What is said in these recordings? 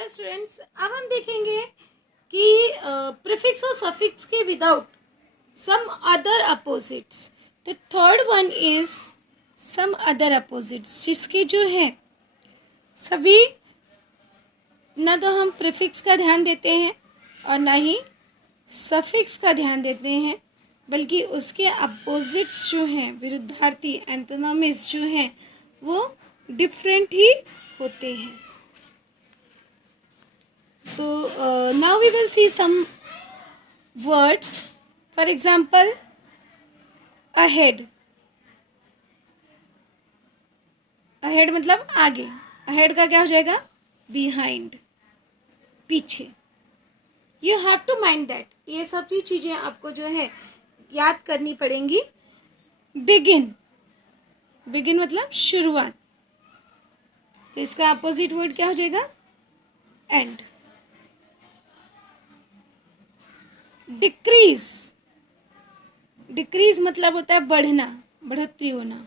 Hello students, अब हम देखेंगे कि प्रीफिक्स और सफिक्स के without some other opposites. The third one is some other opposites, जिसके जो है सभी न तो हम प्रीफिक्स का ध्यान देते हैं और ना ही सफिक्स का ध्यान देते हैं, बल्कि उसके अपोजिट्स जो हैं, विरुद्धार्थी एंटोनिम्स जो हैं, वो डिफरेंट ही होते हैं। So now we will see some words. For example, ahead. Ahead मतलब आगे. Ahead का क्या हो जाएगा? Behind. पीछे. You have to mind that. ये सभी चीजें आपको जो है याद करनी पड़ेंगी. Begin. Begin मतलब शुरुआत. तो इसका अपोजिट वर्ड क्या हो जाएगा? End. डिक्रीज. डिक्रीज मतलब होता है बढ़ना, बढ़ोतरी होना.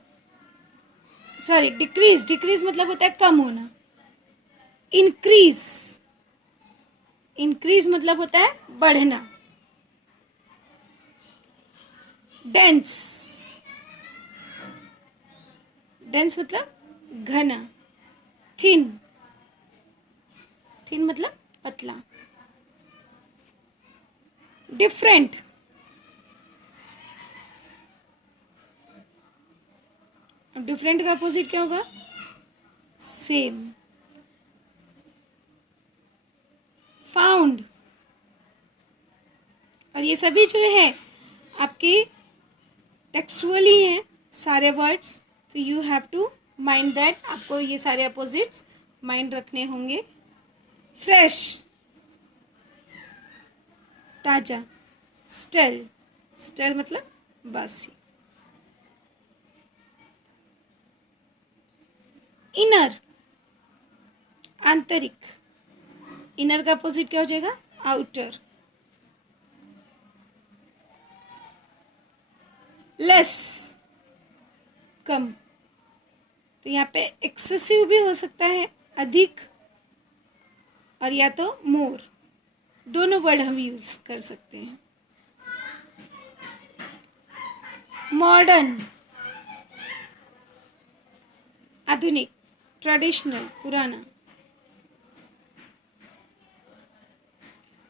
Sorry, decrease. डिक्रीज मतलब होता है कम होना. इंक्रीज. इंक्रीज मतलब होता है बढ़ना. डेंस. डेंस मतलब घना. थिन. थिन मतलब पतला. डिफरेंट. डिफरेंट का अपोजिट क्या होगा? सेम. फाउंड. और ये सभी जो है आपके टेक्सचुअली हैं सारे वर्ड्स, तो you have to mind that. आपको ये सारे अपोजिट्स माइंड रखने होंगे. फ्रेश. ताजा. स्टेल. स्टेल मतलब बासी. इनर. आंतरिक. इनर का अपोजिट क्या हो जाएगा? आउटर. लेस. कम. तो यहाँ पे एक्सेसिव भी हो सकता है, अधिक, और या तो मोर. दोनों वर्ड हम यूज कर सकते हैं. मॉडर्न. आधुनिक. ट्रेडिशनल, पुराना.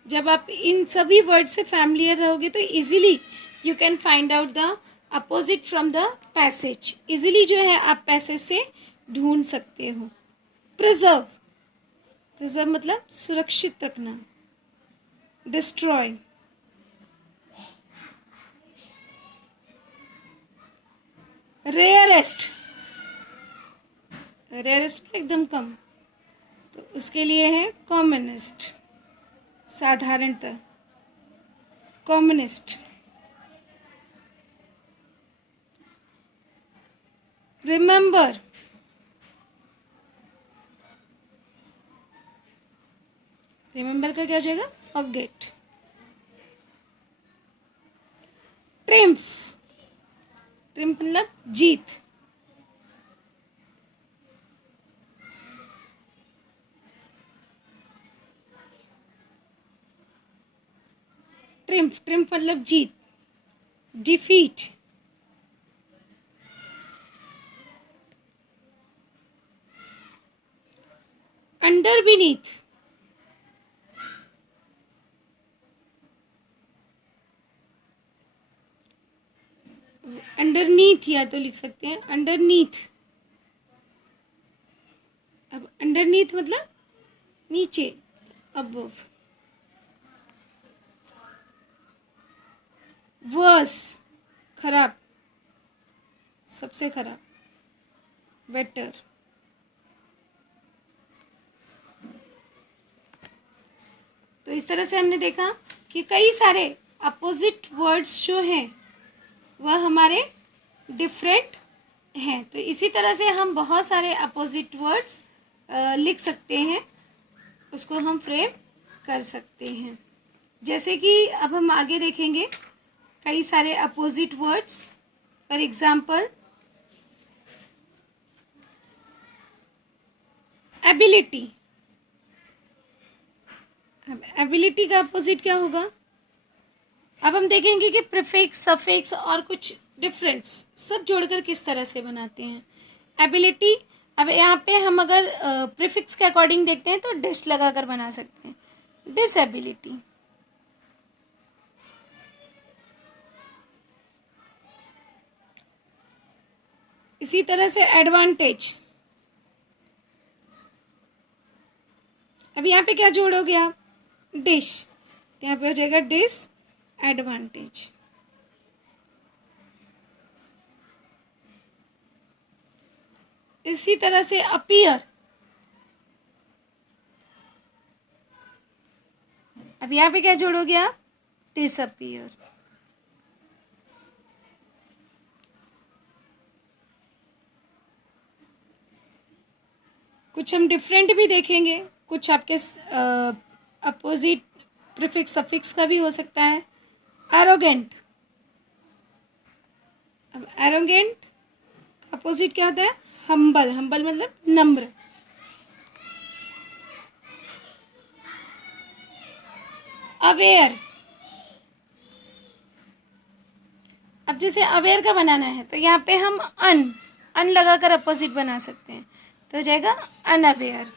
जब आप इन सभी वर्ड से फैमिलियर रहोगे तो easily you can find out the opposite from the passage. Easily जो है आप पैसेज से ढूंढ सकते हो. प्रिजर्व. प्रिजर्व मतलब सुरक्षित रखना. डिस्ट्रॉय. रेयरेस्ट. रेयरेस्ट एकदम कम, तो उसके लिए है कॉमनेस्ट. साधारणतः. कॉमनेस्ट. रिमेंबर. रिमेंबर का क्या हो जाएगा? फॉरगेट. ट्रिम्फ. ट्रिम्फ मतलब जीत. ट्रिम्फ. ट्रिम्फ मतलब जीत. डिफीट. Under beneath. अंडरनीथ या तो लिख सकते हैं अंडरनीथ. अब अंडरनीथ मतलब नीचे, अबव. वर्स. खराब, सबसे खराब. बेटर. तो इस तरह से हमने देखा कि कई सारे अपोजिट वर्ड्स जो हैं वह हमारे डिफरेंट हैं. तो इसी तरह से हम बहुत सारे अपोजिट वर्ड्स लिख सकते हैं, उसको हम फ्रेम कर सकते हैं. जैसे कि अब हम आगे देखेंगे कई सारे opposite words. For example, ability. अब एबिलिटी का अपोजिट क्या होगा? अब हम देखेंगे कि प्रीफिक्स, सफिक्स और कुछ डिफरेंस सब जोड़कर किस तरह से बनाते हैं। एबिलिटी, अब यहाँ पे हम अगर प्रीफिक्स के अकॉर्डिंग देखते हैं तो डिस लगाकर बना सकते हैं, डिसएबिलिटी। इसी तरह से एडवांटेज, अब यहाँ पे क्या जोड़ोगे आप? डिश, यहाँ पे हो जाएगा डिस एडवांटेज। इसी तरह से अपीयर, अब यहाँ पे क्या जोड़ोगे आप? डिसअपीयर। कुछ हम डिफरेंट भी देखेंगे, कुछ आपके अपोजिट प्रीफिक्स सफिक्स का भी हो सकता है। एरोगेंट, अब एरोगेंट अपोजिट क्या होता है? हम्बल, हम्बल मतलब नम्र। अवेयर, अब जैसे अवेयर का बनाना है तो यहाँ पे हम अन लगाकर अपोजिट बना सकते हैं, तो हो जाएगा अनअवेयर।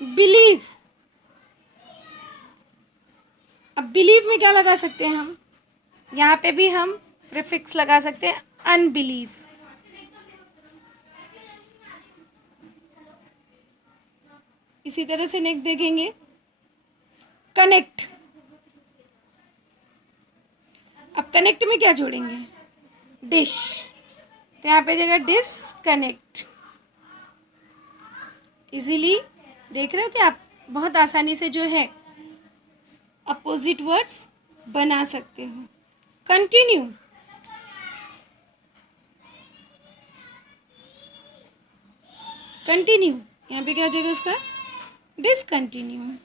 बिलीव, अब बिलीव में क्या लगा सकते हैं हम? यहाँ पे भी हम प्रीफिक्स लगा सकते हैं अनबिलीव। इसी तरह से नेक्स्ट देखेंगे कनेक्ट। अब कनेक्ट में क्या जोड़ेंगे? डिश, तो यहाँ पे जगह डिसकनेक्ट। इजीली देख रहे हो कि आप बहुत आसानी से जो है अपोजिट वर्ड्स बना सकते हो। कंटिन्यू, कंटिन्यू यहाँ पे क्या हो जाएगा उसका? डिसकंटिन्यू।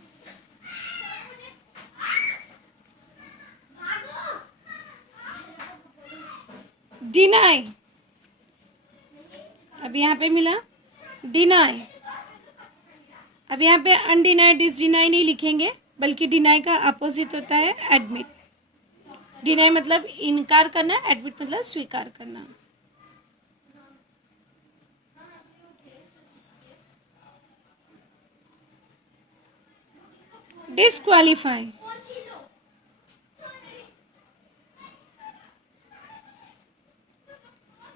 डिनाई, अब यहाँ पे मिला डिनाई, अब यहाँ पे अनडिनाई डिसडिनाई नहीं लिखेंगे, बल्कि डिनाई का अपोजिट होता है एडमिट। डिनाई मतलब इनकार करना, एडमिट मतलब स्वीकार करना। डिस्क्वालीफाई,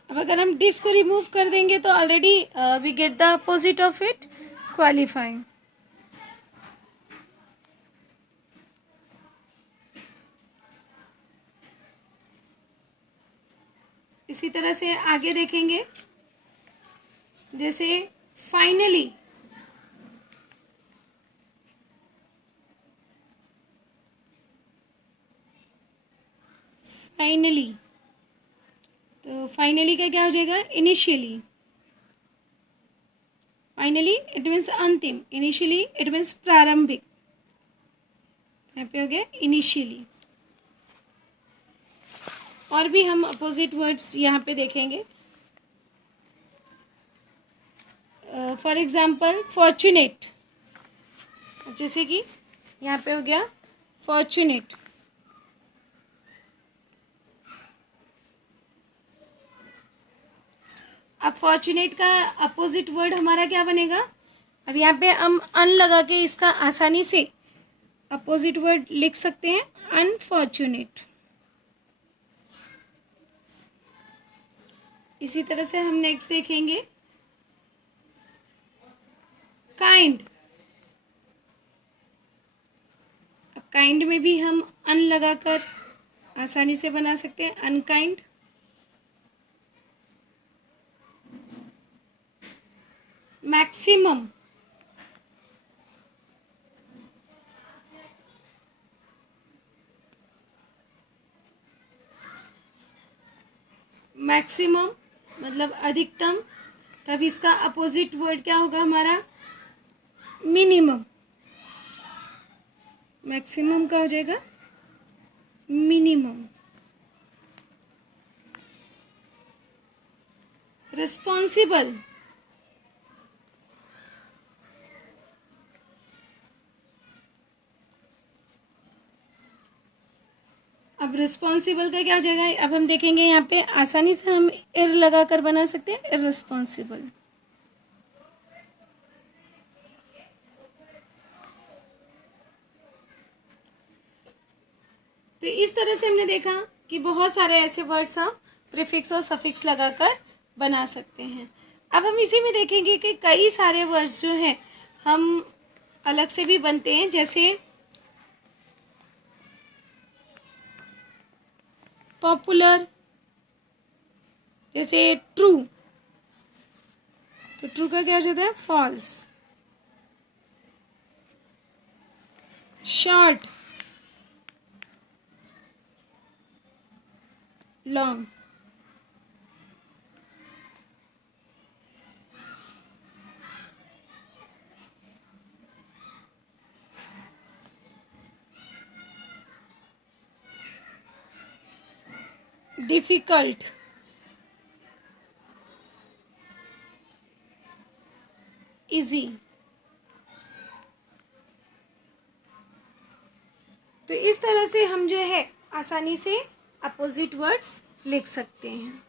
अब अगर हम डिस को रिमूव कर देंगे तो already we get the opposite of it, qualify. इसी तरह से आगे देखेंगे, जैसे फाइनली, फाइनली, तो फाइनली का क्या हो जाएगा? इनिशियली। फाइनली इट मीन्स अंतिम, इनिशियली इट मीन्स प्रारंभिक, यहाँ पे हो गया इनिशियली। और भी हम अपोजिट वर्ड्स यहाँ पे देखेंगे। फॉर एग्जाम्पल फॉर्चुनेट, जैसे कि यहाँ पे हो गया फॉर्चुनेट। अब फॉर्चुनेट का अपोजिट वर्ड हमारा क्या बनेगा? अब यहाँ पे हम अन लगा के इसका आसानी से अपोजिट वर्ड लिख सकते हैं, अनफॉर्चुनेट। इसी तरह से हम नेक्स्ट देखेंगे काइंड। अब काइंड में भी हम अन लगाकर आसानी से बना सकते हैं, अनकाइंड। मैक्सिमम, मैक्सिमम मतलब अधिकतम, तब इसका अपोजिट वर्ड क्या होगा हमारा? मिनिमम। मैक्सिमम का हो जाएगा मिनिमम। रिस्पॉन्सिबल, अब रिस्पॉन्सिबल का क्या हो जाएगा, अब हम देखेंगे यहाँ पे आसानी से हम इर लगा कर बना सकते हैं, इररिस्पॉन्सिबल। तो इस तरह से हमने देखा कि बहुत सारे ऐसे वर्ड्स हम प्रीफिक्स और सफिक्स लगाकर बना सकते हैं। अब हम इसी में देखेंगे कि कई सारे वर्ड्स जो हैं हम अलग से भी बनते हैं, जैसे पॉपुलर, जैसे ट्रू, तो ट्रू का क्या हो जाता है, false. Short, long. Difficult, easy. तो इस तरह से हम जो है आसानी से अपोजिट वर्ड्स लिख सकते हैं।